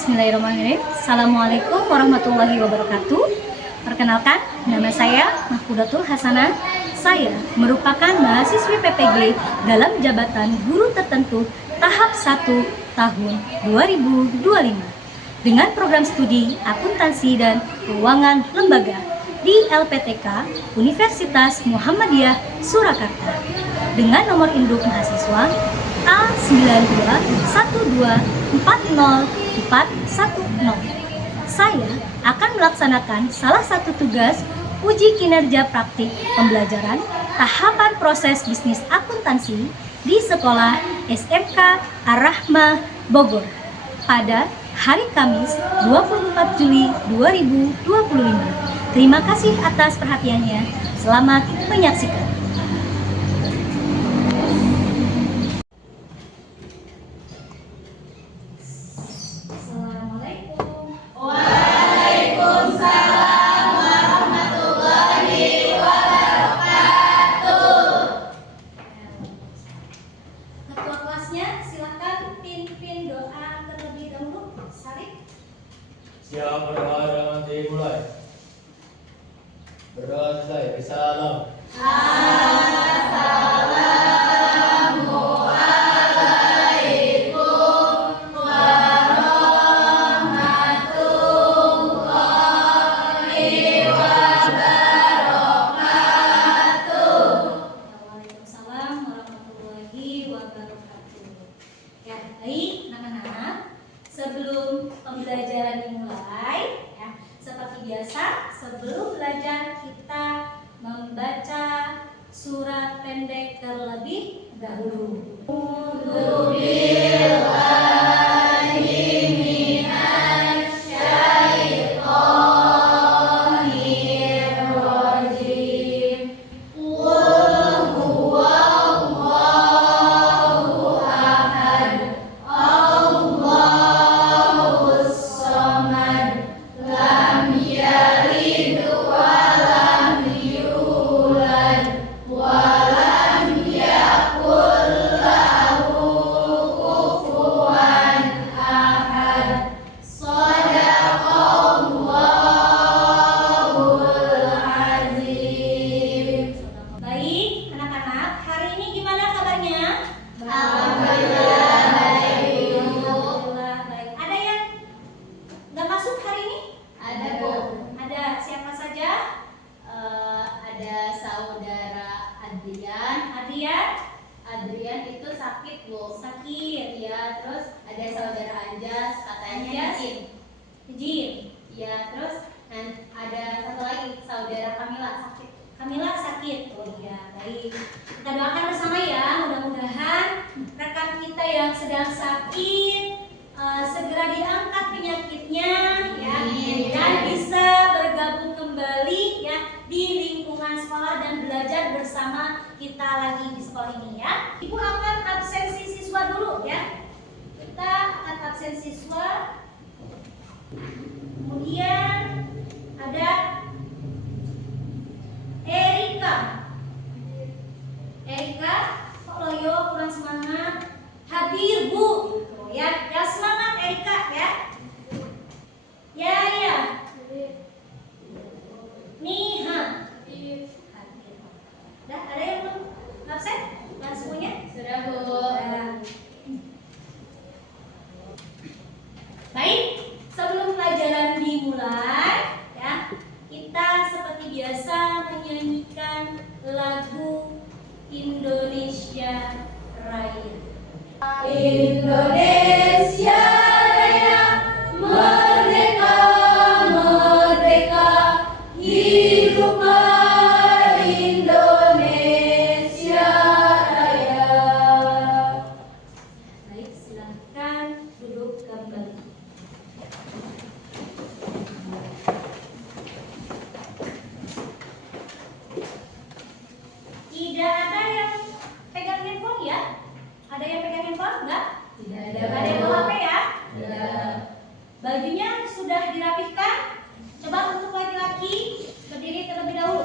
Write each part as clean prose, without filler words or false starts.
Bismillahirrahmanirrahim. Assalamualaikum warahmatullahi wabarakatuh. Perkenalkan, nama saya Mahfudatul Hasanah. Saya merupakan mahasiswi PPG dalam jabatan guru tertentu tahap 1 tahun 2025 dengan program studi akuntansi dan keuangan lembaga di LPTK Universitas Muhammadiyah Surakarta dengan nomor induk mahasiswa A92124040. Saya akan melaksanakan salah satu tugas uji kinerja praktik pembelajaran tahapan proses bisnis akuntansi di sekolah SMK Ar-Rahmah Bogor pada hari Kamis 24 Juli 2025. Terima kasih atas perhatiannya. Selamat menyaksikan. Siap berdoa dan dimulai. Berdoa selesai. Salam. Assalamualaikum warahmatullahi wabarakatuh. Waalaikumsalam warahmatullahi wabarakatuh. Ya, baik anak-anak. Sebelum pembelajaran dimulai, ya, seperti biasa, sebelum belajar kita membaca surat pendek terlebih dahulu. Baik, anak-anak, hari ini gimana kabarnya? Alhamdulillah baik. Ada yang nggak masuk hari ini? Ada, Bu. Ada siapa saja? Ada saudara Adrian. Adrian itu sakit, Bu. Sakit. Iya, terus ada saudara Anjas, katanya Anjas. izin. Izin. Iya, terus ada satu lagi saudara Kamila sakit. Kamila sakit. Oh iya, baik. Kita doakan bersama ya. Mudah-mudahan rekan kita yang sedang sakit segera diangkat penyakitnya, ya, Amin. dan bisa bergabung kembali ya di lingkungan sekolah dan belajar bersama kita lagi di sekolah ini ya. Ibu akan absensi siswa dulu ya. Kita akan absen siswa. Kemudian ada Erika, kok loyo kurang semangat? Hadir Bu, gitu ya. Ya semangat Erika ya. Ya. Niha. Hadir. Dah ada yang belum absen? Nah, semuanya? Sudah, Bu. Baik, sebelum pelajaran dimulai, ya, kita seperti biasa menyanyikan lagu Indonesia Raya. Indonesia Raya, merdeka, merdeka, hiduplah Indonesia Raya. Baik, silakan duduk kembali. Tidak ada yang pegang handphone ya? Ada yang pegang handphone? Enggak? Tidak Ada yang bawa HP ya? Tidak. Bajunya sudah dirapihkan? Coba untuk laki-laki berdiri terlebih dahulu.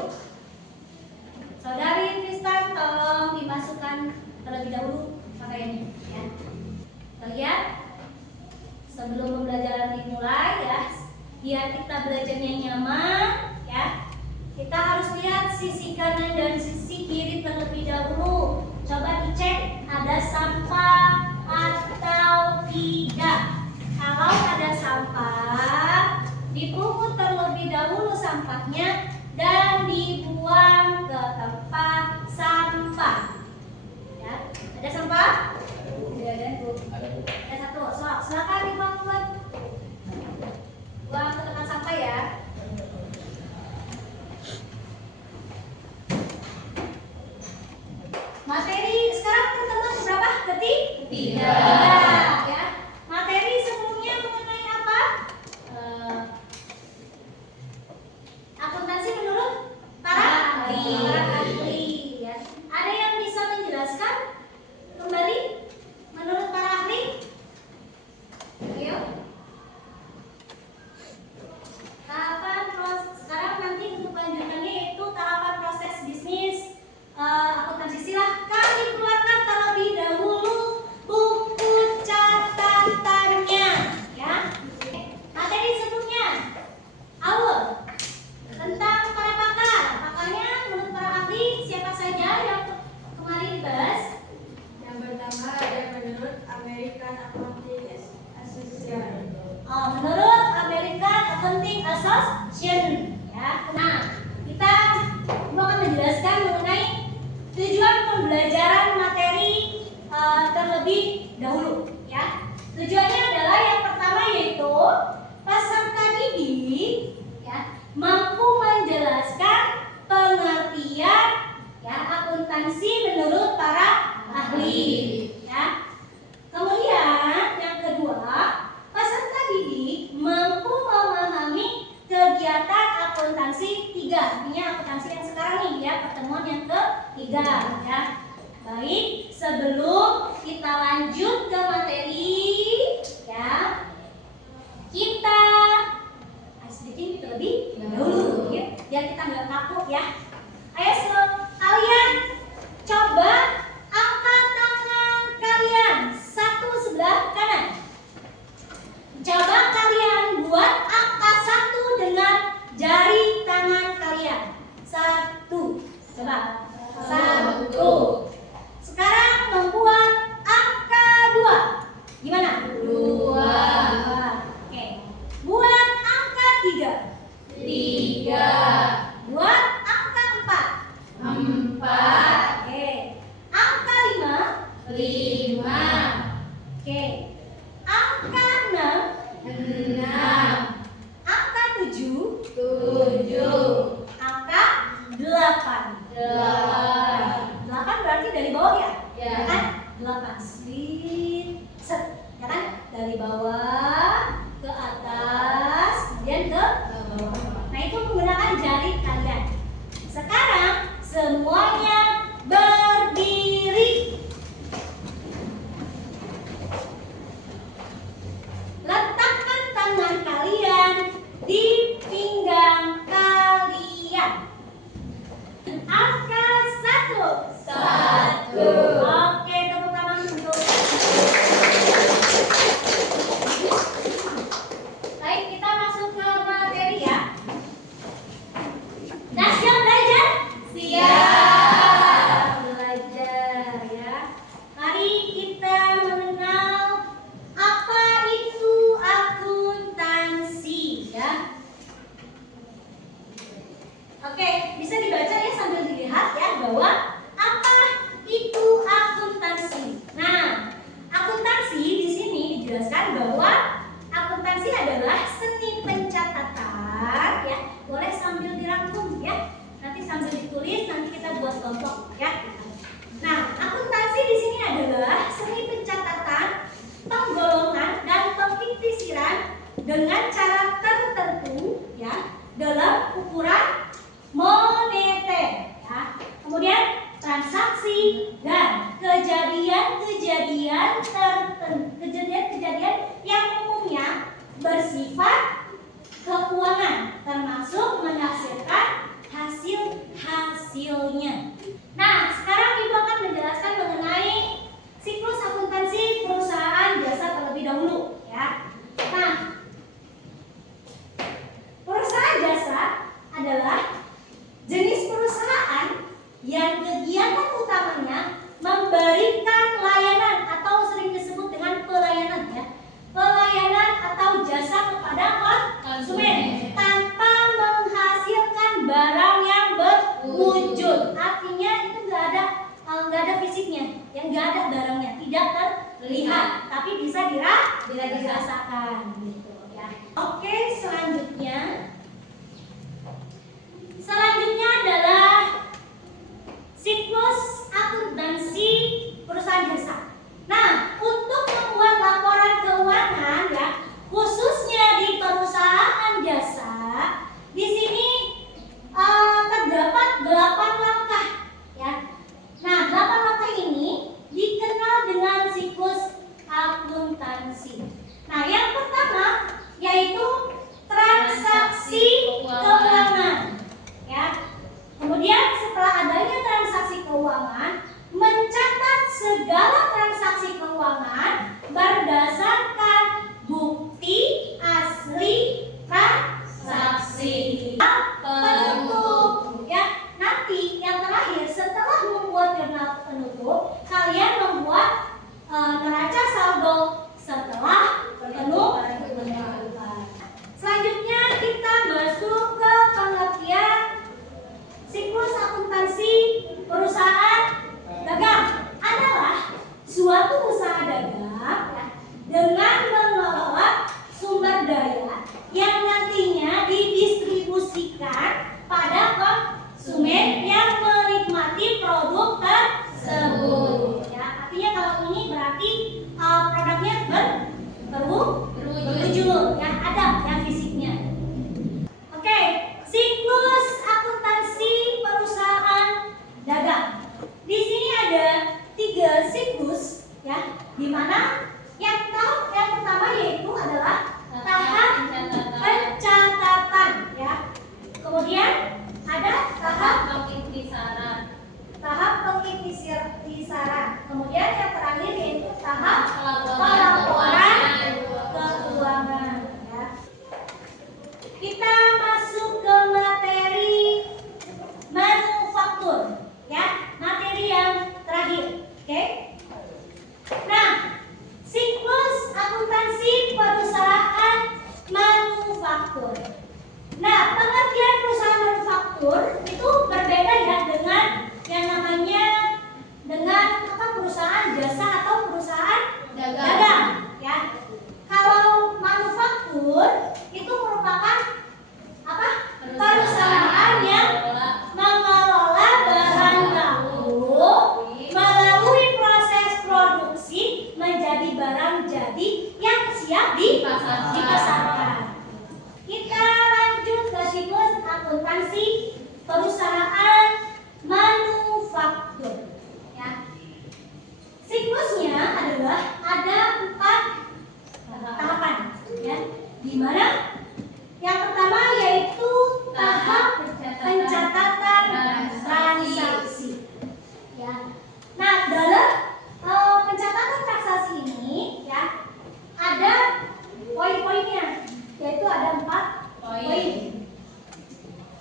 Saudari Tristan, tolong dimasukkan terlebih dahulu pakaiannya ya. Kita lihat sebelum pembelajaran dimulai ya, biar kita belajarnya nyaman ya, kita harus lihat sisi kanan dan sisi kiri terlebih dahulu. Coba dicek ada sampah atau tidak. Kalau ada sampah, dipungut terlebih dahulu sampahnya dan dibuang ke tempat sampah. Ya, ada sampah? Ada Bu. Ada satu. Silakan dibuang. Buang ke tempat sampah ya. Materi sekarang pertemuan berapa? Ketiga. Ya. Materi sebelumnya mengenai apa? Akuntansi menurut para ahli. Ya. Ada yang bisa menjelaskan kembali menurut para ahli? Ayo. Sekarang nanti untuk lanjutannya yaitu tahapan proses bisnis akuntansi. Silahkan dikeluarkan terlebih dahulu buku catatannya ya. Materi sebelumnya awal tentang para pakar. Pakarnya menurut para ahli siapa saja yang kemarin dibahas? Yang pertama ada menurut American Accounting Association. Menurut American Accounting Association ya. Nah, kita akan menjelaskan mengenai tujuan pembelajaran materi terlebih dahulu ya. Tujuannya adalah yang pertama yaitu peserta didik ya mampu menjelaskan pengertian ya akuntansi menurut para ahli ya. Kemudian yang kedua, peserta didik mampu memahami kegiatan akuntansi 3. Artinya akuntansi yang sekarang nih ya, pertemuan yang ketiga ya. Baik, sebelum kita lanjut ke materi ya, kita sedikit terlebih dahulu ya, biar kita nggak kaku ya. Ayo kalian coba angkat tangan kalian satu sebelah kanan. Coba kalian buat angka 1 dengan jari tangan kalian. 1. Coba. 1. Sekarang membuat angka 2. Gimana? 2. Oke. Buat angka 3. 3. Buat angka 4. 4. Oke. Angka 5. 5. Oke. Angka 6. Angka 7. Angka 8. 8 berarti dari bawah ya? Ya kan? 8 set. Ya kan? Dari bawah ke atas, kemudian ke bawah. Nah, itu menggunakan jari kalian. Sekarang semuanya berdiri. Letakkan tangan kalian di pinggang kalian. Angka 1. Oke, tepuk tangan untuk. Baik, kita masuk ke materi ya. Nah, siap belajar? Siap belajar ya. Mari kita mengenal apa itu akuntansi ya. Oke, bisa dibaca ya sambil dilihat ya bahwa apa itu akuntansi. Nah, akuntansi di sini dijelaskan bahwa akuntansi adalah seni pencatatan ya. Boleh sambil dirangkum ya. Nanti sambil ditulis, nanti kita buat kelompok ya. Nah, akuntansi di sini adalah seni pencatatan, penggolongan dan pengkritisiran dengan cara tertentu ya dalam ukuran moneter ya. Kemudian transaksi dan kejadian-kejadian tertentu, kejadian-kejadian yang umumnya bersifat keuangan termasuk menafsirkan hasil-hasilnya. Nah, sekarang Ibu akan menjelaskan mengenai siklus akuntansi perusahaan jasa terlebih dahulu ya. konsumen tanpa menghasilkan barang yang berwujud. Artinya itu nggak ada fisiknya, yang nggak ada barangnya, tidak terlihat, tapi bisa dirasakan gitu ya. Oke, selanjutnya adalah siklus akuntansi perusahaan jasa. Nah, untuk membuat laporan keuangan ya, khususnya di perusahaan jasa, di sini terdapat 8 langkah ya. Nah, 8 langkah ini dikenal dengan siklus akuntansi. Nah, yang pertama yaitu transaksi keuangan ya. Kemudian setelah adanya transaksi keuangan, mencatat segala transaksi keuangan berdasarkan bukti asli transaksi penutup ya. Nanti yang terakhir setelah membuat jurnal penutup, kalian membuat neraca saldo setelah penutupan. Selanjutnya kita masuk ke pengertian siklus akuntansi perusahaan dagang. Adalah suatu usaha dagang ya, dengan mengelola sumber daya yang nantinya didistribusikan pada konsumen yang menikmati produk tersebut ya. Artinya kalau ini berarti produknya berwujud ya, ada yang fisiknya. Oke, siklus akuntansi perusahaan dagang. Di sini ada 3 siklus ya, di mana yang pertama yaitu adalah tahap pencatatan ya. Kemudian ada tahap pengiktisaran. Kemudian yang terakhir yaitu tahap pelaporan keuangan ya. Kita masuk ke materi manufaktur ya, materi yang terakhir. Oke. Nah, siklus akuntansi perusahaan manufaktur. Nah, pengertian perusahaan manufaktur itu berbeda ya dengan yang namanya perusahaan jasa atau perusahaan dagang ya. Kalau manufaktur itu merupakan perusahaan yang mengelola bahan baku melalui proses produksi menjadi barang jadi yang siap dipasarkan. Kita lanjut ke siklus akuntansi perusahaan manufaktur ya. Siklusnya adalah ada 4 tahapan ya, di mana yang pertama yaitu tahap pencatatan transaksi ya. Nah, dalam pencatatan transaksi ini ya, ada poin-poinnya, yaitu ada 4 poin.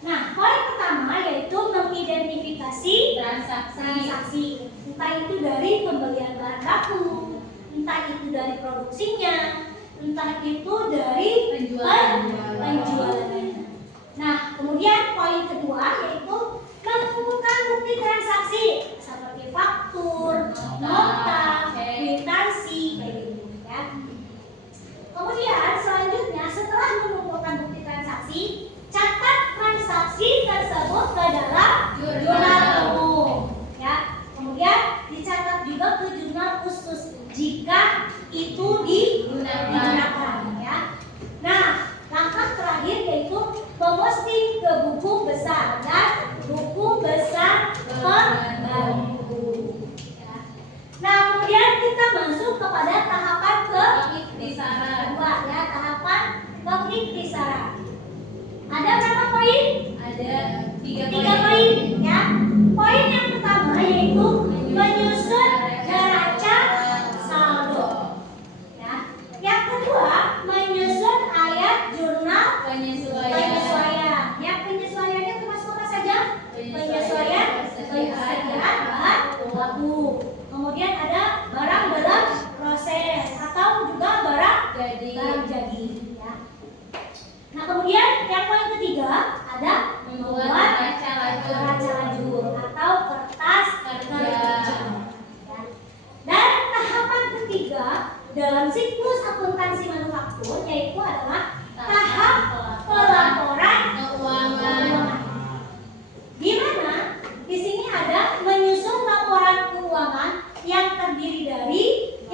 Nah, poin pertama yaitu mengidentifikasi transaksi, entah itu dari pembelian bahan baku, entah itu dari produksinya, entah itu dari penjualannya. Nah, kemudian poin kedua yaitu mengumpulkan bukti transaksi seperti faktur, nota, kwitansi, kayak gitu ya. Kemudian selanjutnya setelah mengumpulkan bukti transaksi, catat transaksi tersebut ke dalam jurnal umum ya. Kemudian dicatat juga ke jurnal khusus jika itu digunakan ya. Nah, langkah terakhir yaitu memposting ke buku besar dan buku besar pembaru ya. Nah, kemudian kita masuk kepada tahapan kedua ya, tahapan pengiktisaran. Ada berapa poin? Ada 3 poin ya. Poin yang pertama yaitu menyusun neraca saldo ya. Yang kedua menyusun ayat jurnal penyesuaian. Yang penyesuaiannya termasuk apa saja? Penyesuaian bahan baku. Kemudian ada barang dalam proses atau juga barang jadi ya. Nah, kemudian yang poin ketiga ada Membuat membuat neraca lajur. neraca lajur atau kertas kerja. Ya. Dan tahapan ketiga dalam siklus akuntansi manufaktur yaitu adalah tahap pelaporan keuangan. Di mana di sini ada menyusun laporan keuangan yang terdiri dari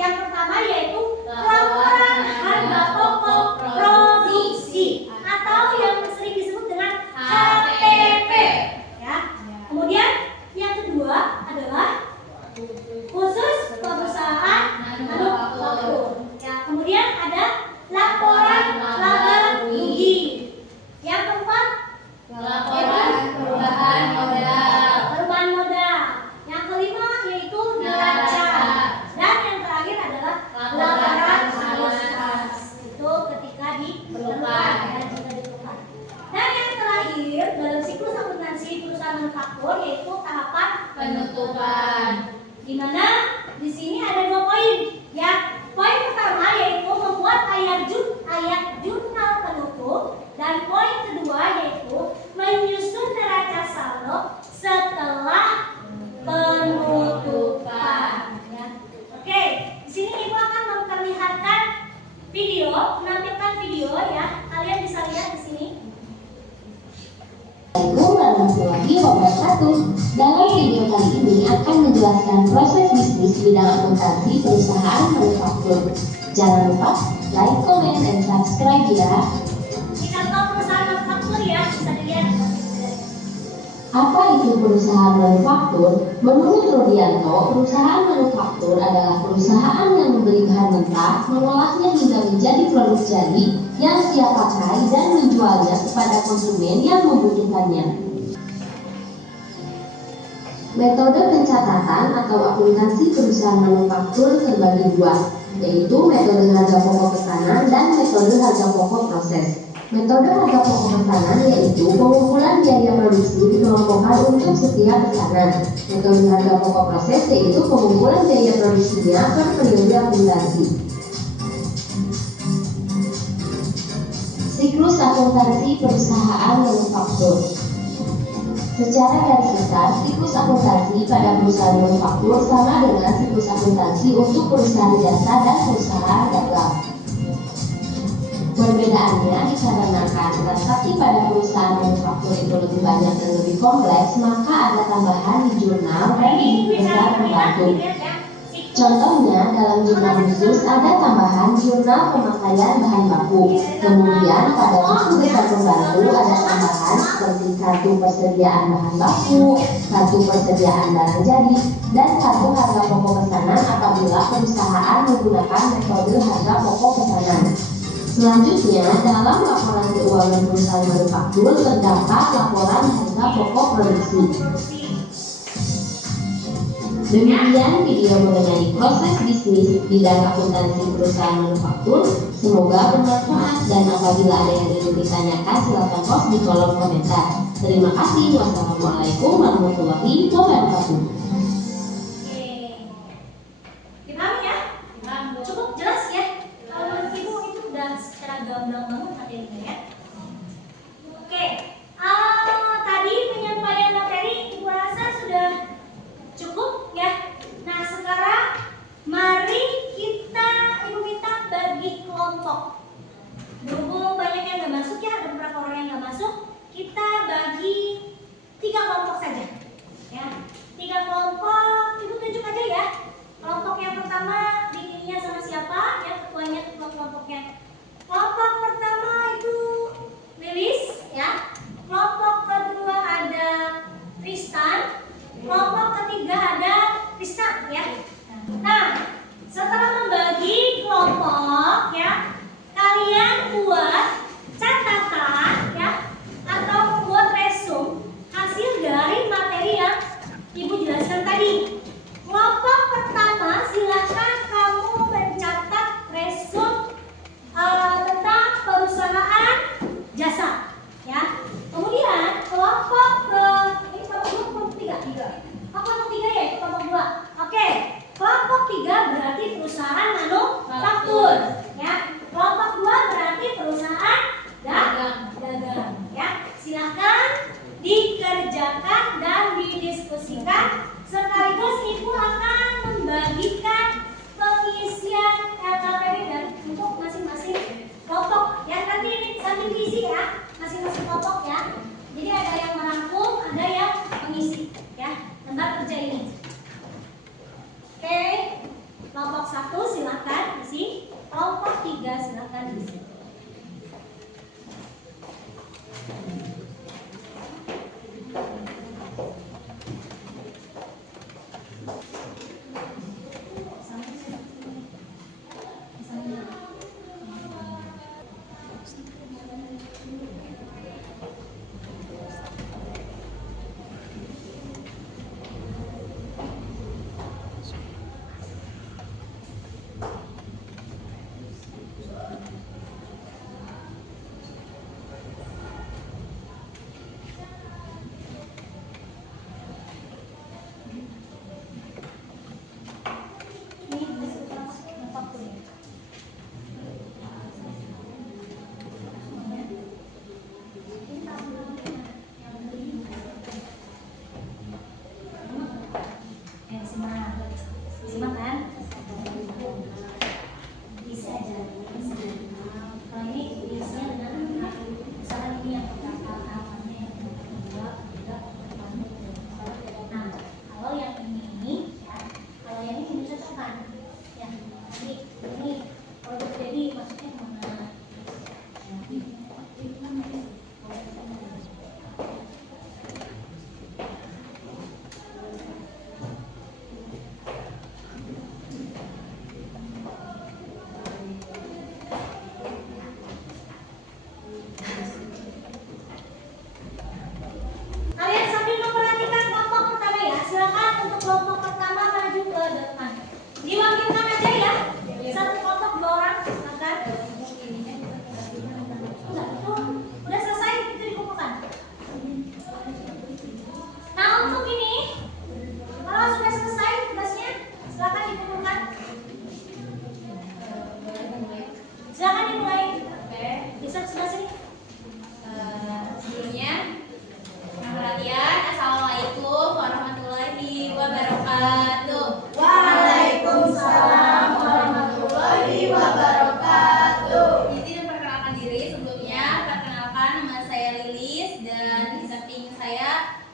yang pertama yaitu laporan harga pokok produksi atau yang sering disebut dengan HPP. Ya. Kemudian yang kedua adalah khusus perusahaan manufaktur. Ya, kemudian ada laporan laba rugi. Yang keempat, Laporan perubahan modal. perubahan modal. Yang kelima yaitu neraca. Dan yang terakhir adalah laporan arus kas. Itu ketika diperlukan dan jika diperlukan. Dan yang terakhir dalam siklus akuntansi perusahaan manufaktur yaitu tahapan Penutupan. di mana di sini ada 2 poin. Ya, poin pertama yaitu membuat ayat jurnal penutup dan poin kedua yaitu menyusun neraca saldo setelah penutupan. Ya. Oke, di sini Ibu akan memperlihatkan video, menampilkan video ya. Kalian bisa lihat di sini. Assalamualaikum warahmatullahi wabarakatuh. Dalam video kali ini akan menjelaskan proses bisnis bidang akuntansi perusahaan manufaktur. Jangan lupa like, comment, dan subscribe ya. Ini contoh perusahaan manufaktur ya, bisa dilihat. Apa itu perusahaan manufaktur? Menurut Rudianto, perusahaan manufaktur adalah perusahaan yang membeli bahan mentah, mengolahnya hingga menjadi produk jadi yang siap pakai dan menjualnya kepada konsumen yang membutuhkannya. Metode pencatatan atau akuntansi perusahaan manufaktur terbagi 2, yaitu metode harga pokok pesanan dan metode harga pokok proses. Metode harga pokok pesanan yaitu pengumpulan biaya produksi dikelompokkan untuk setiap pesanan. Metode harga pokok proses yaitu pengumpulan biaya produksinya per periode akuntansi. Siklus akuntansi perusahaan manufaktur. Secara garis besar, siklus akuntansi pada perusahaan manufaktur sama dengan siklus akuntansi untuk perusahaan jasa dan perusahaan dagang. Perbedaannya dikarenakan transaksi pada perusahaan manufaktur itu lebih banyak dan lebih kompleks, maka ada tambahan di jurnal dan di buku besar pembantu. Contohnya, dalam jurnal khusus ada tambahan jurnal pemakaian bahan baku. Kemudian pada buku besar pembantu ada tambahan seperti kartu persediaan bahan baku, kartu persediaan barang jadi, dan kartu harga pokok pesanan apabila perusahaan menggunakan metode harga pokok pesanan. Selanjutnya, dalam laporan keuangan perusahaan manufaktur terdapat laporan harga pokok produksi. Demikian video mengenai proses bisnis bidang akuntansi perusahaan manufaktur. Semoga bermanfaat dan apabila ada yang ingin ditanyakan silakan post di kolom komentar. Terima kasih. Wassalamualaikum warahmatullahi wabarakatuh. Oke. Dipahami ya? Cukup jelas ya? Kalau menurut Ibu itu udah secara gamblang banget materinya ya. Oke. Tadi penyampaian materi Ibu rasa sudah cukup ya. Nah, sekarang mari Ibu minta bagi kelompok. Berhubung banyak yang nggak masuk ya, ada beberapa orang yang nggak masuk, kita bagi 3 kelompok saja. Ya, 3 kelompok. Ibu tunjuk aja ya. Kelompok yang pertama bikinnya sama siapa? Ya, ketuanya ketua kelompoknya. Kelompok pertama itu Lilis ya. Kelompok kedua ada Tristan. Kelompok ketiga ada Rizka ya. Nah, setelah membagi kelompok ya, kalian buat catatan ya atau buat resume hasil dari materi yang Ibu jelaskan tadi. Kelompok pertama silakan kamu mencatat resume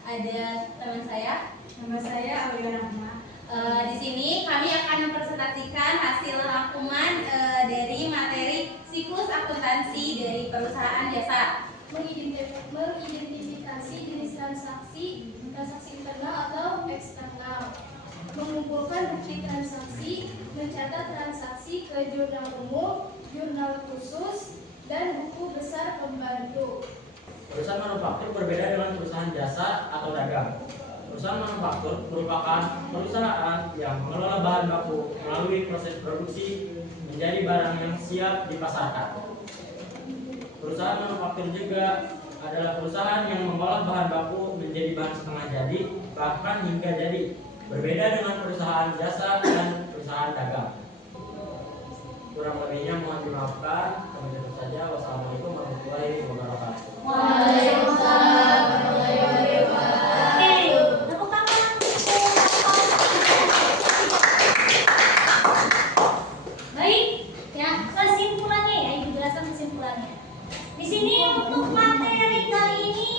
ada teman saya. Nama saya Aulia Rahma. Di sini kami akan mempresentasikan hasil rangkuman dari materi siklus akuntansi dari perusahaan jasa. Mengidentifikasi jenis transaksi internal atau eksternal, mengumpulkan bukti transaksi, mencatat transaksi ke jurnal umum, jurnal khusus, dan buku besar pembantu. Perusahaan manufaktur berbeda dengan perusahaan jasa atau dagang. Perusahaan manufaktur merupakan perusahaan yang mengelola bahan baku melalui proses produksi menjadi barang yang siap dipasarkan. Perusahaan manufaktur juga adalah perusahaan yang mengolah bahan baku menjadi bahan setengah jadi, bahkan hingga jadi. Berbeda dengan perusahaan jasa dan perusahaan dagang. Kurang lebihnya mohon dimaafkan. Kami tutup saja. Wassalamualaikum warahmatullahi wabarakatuh. Waalaikumsalam warahmatullahi wabarakatuh. Oke, tepuk tangan. Baik, ya kesimpulannya ya, Ibu jelaskan kesimpulannya. Di sini untuk materi kali ini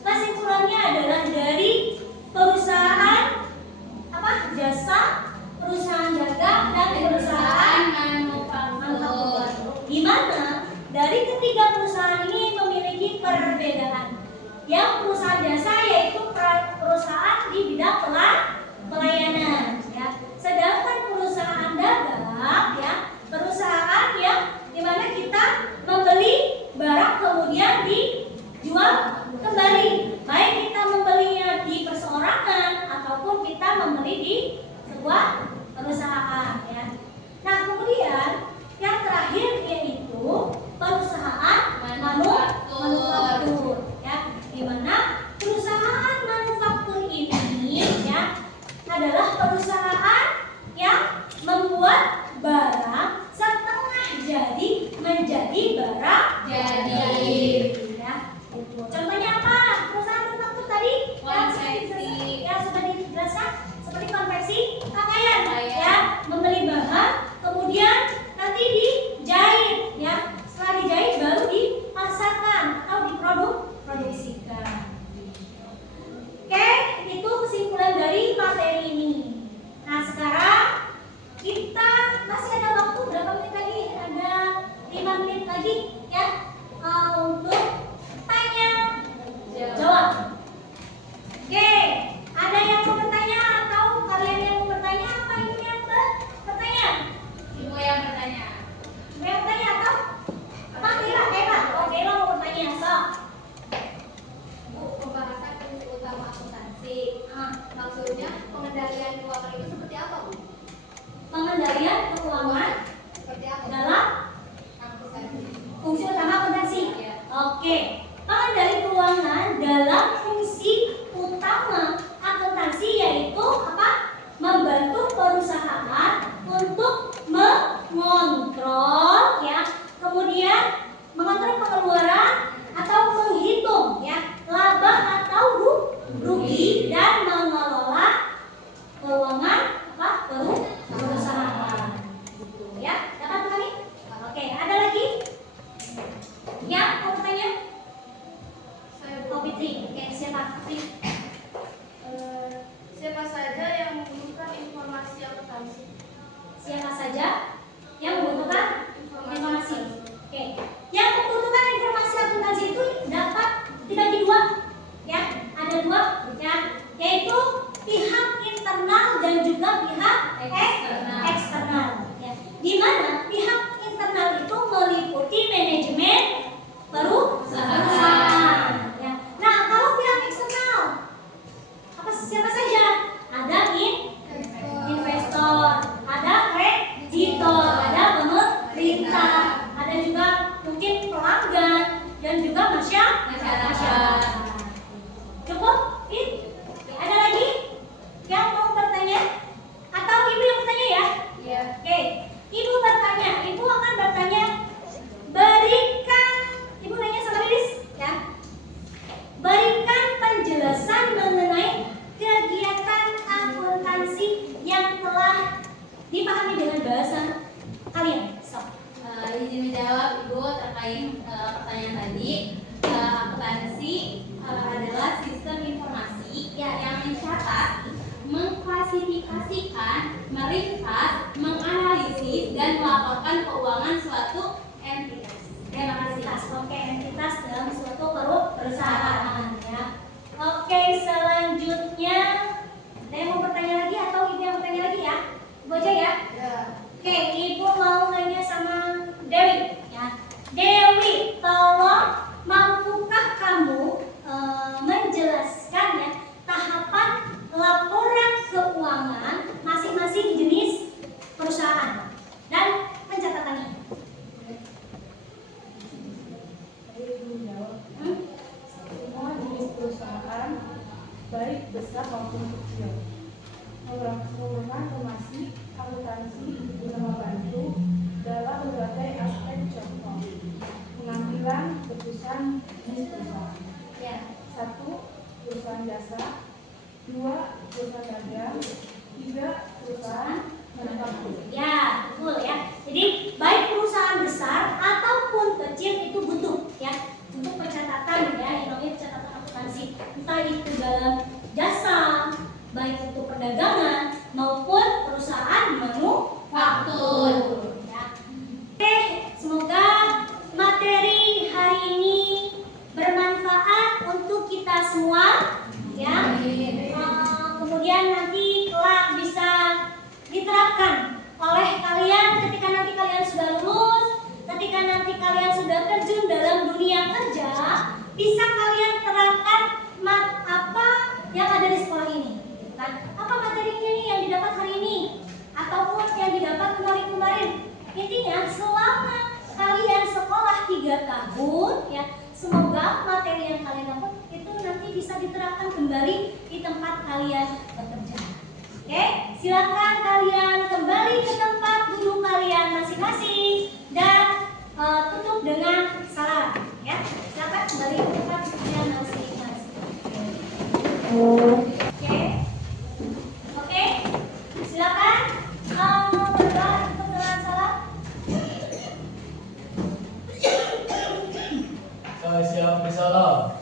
kesimpulannya adalah dari perusahaan jasa, perusahaan dagang, dan perusahaan manufaktur. Di mana dari ketiga perusahaan ini memiliki perbedaan. Yang perusahaan jasa yaitu perusahaan di bidang pelayanan, ya. Sedangkan perusahaan dagang, ya, perusahaan yang dimana kita membeli barang kemudian dijual kembali. Baik kita membelinya di perseorangan ataupun kita membeli di sebuah perusahaan, ya. Nah, kemudian yang terakhir yaitu perusahaan manufaktur, ya, di mana perusahaan manufaktur ini, ya, adalah perusahaan yang membuat barang setengah jadi menjadi barang jadi, ya. Contohnya apa? Perusahaan manufaktur tadi yang sudah dijelaskan seperti konveksi pakaian, ya, membeli bahan kemudian nanti dijahit, ya. Setelah dijahit baru dipasarkan atau diproduksikan. Oke, itu kesimpulan dari materi ini. Nah, sekarang kita masih ada waktu berapa menit lagi? Ada 5 menit lagi, ya, untuk tanya jawab. Oke, ada yang mau bertanya atau kalian yang mau bertanya? Apa ibu yang bertanya? Ibu yang bertanya. Ibu yang bertanya atau apa? Kira? Oke, lo mau bertanya, so. Bu, pembahasan prinsip utama akuntansi. Maksudnya pengendalian keuangan itu seperti apa, Bu? Pengendalian keuangan Seperti apa? dalam Akuntansi. fungsi utama akuntansi. Iya. Oke, pengendali keuangan dalam fungsi utama akuntansi yaitu apa? Membantu perusahaan untuk mengontrol, ya, kemudian mengontrol pengeluaran atau menghitung, ya, laba atau rugi dan mengelola keuangan apa? Perusahaan. Gitu, ya. Dapat kami? Oke, ada lagi? Ya, mau bertanya? Oh, Fitri. Oke, siapa? Fitri. Siapa saja yang membutuhkan informasi akuntansi? Siapa saja yang membutuhkan informasi? Oke. Yang membutuhkan informasi akuntansi itu dapat dibagi dua, ya. Ada dua, ya, yaitu pihak internal dan juga pihak eksternal. Ya. Di mana pihak internal itu meliputi manajemen perusahaan. Ya. Nah, kalau pihak eksternal, siapa saja? Ada investor, ada kreditor, ada pemerintah, ada juga mungkin pelanggan dan juga masyarakat. Cukup? Ada lagi yang mau bertanya? Atau ibu yang bertanya, ya? Iya. Oke, ibu bertanya. Ibu akan bertanya, berikan, ibu nanya sama Lilis, ya. Berikan penjelasan mengenai kegiatan akuntansi yang telah dipahami dengan bahasa kalian. So. Izin menjawab Ibu terkait pertanyaan tadi. Akuntansi adalah sistem informasi yang mencatat, mengklasifikasikan, meringkas, menganalisis, dan melaporkan keuangan suatu entitas. Terima kasih. Oke, entitas dalam suatu perusahaan ya. Oke, selanjutnya ada yang mau bertanya lagi atau ibu yang bertanya lagi ya? Ibu aja ya. Oke, ibu mau nanya sama Dewi ya. Dewi, tolong mampukah kamu menjelaskan ya tahapan laporan keuangan masing-masing jenis perusahaan dan pencatatannya? Semua jenis perusahaan, baik besar maupun kecil, melakukan informasi, akuntansi, guna membantu dalam berbagai aspek. Contoh, pengambilan keputusan jenis perusahaan. Ya. 1. Perusahaan jasa. 2. Perusahaan dagang. 3. Perusahaan manufaktur. Ya, betul ya. Jadi baik perusahaan besar ataupun kecil itu butuh ya untuk pencatatan ya, yang namanya pencatatan akuntansi. Entah itu dalam jasa, baik itu perdagangan maupun perusahaan manufaktur. Ya. Oke, semoga materi hari ini bermanfaat untuk kita semua ya. Kemudian nanti kelak bisa diterapkan oleh kalian ketika nanti kalian sudah lulus, ketika nanti kalian sudah terjun dalam dunia kerja, bisa kalian terapkan apa yang ada di sekolah ini, kan? Apa materinya nih yang didapat hari ini ataupun yang didapat kemarin-kemarin. Intinya selama kalian sekolah 3 tahun ya, semoga materi yang kalian dapat itu nanti bisa diterapkan kembali di tempat kalian bekerja. Oke, silakan kalian kembali ke tempat duduk kalian masing-masing dan tutup dengan salam ya. Silakan kembali ke tempat duduk kalian masing-masing. Oke, silakan berdoa tutup dengan salam. Siap, salam.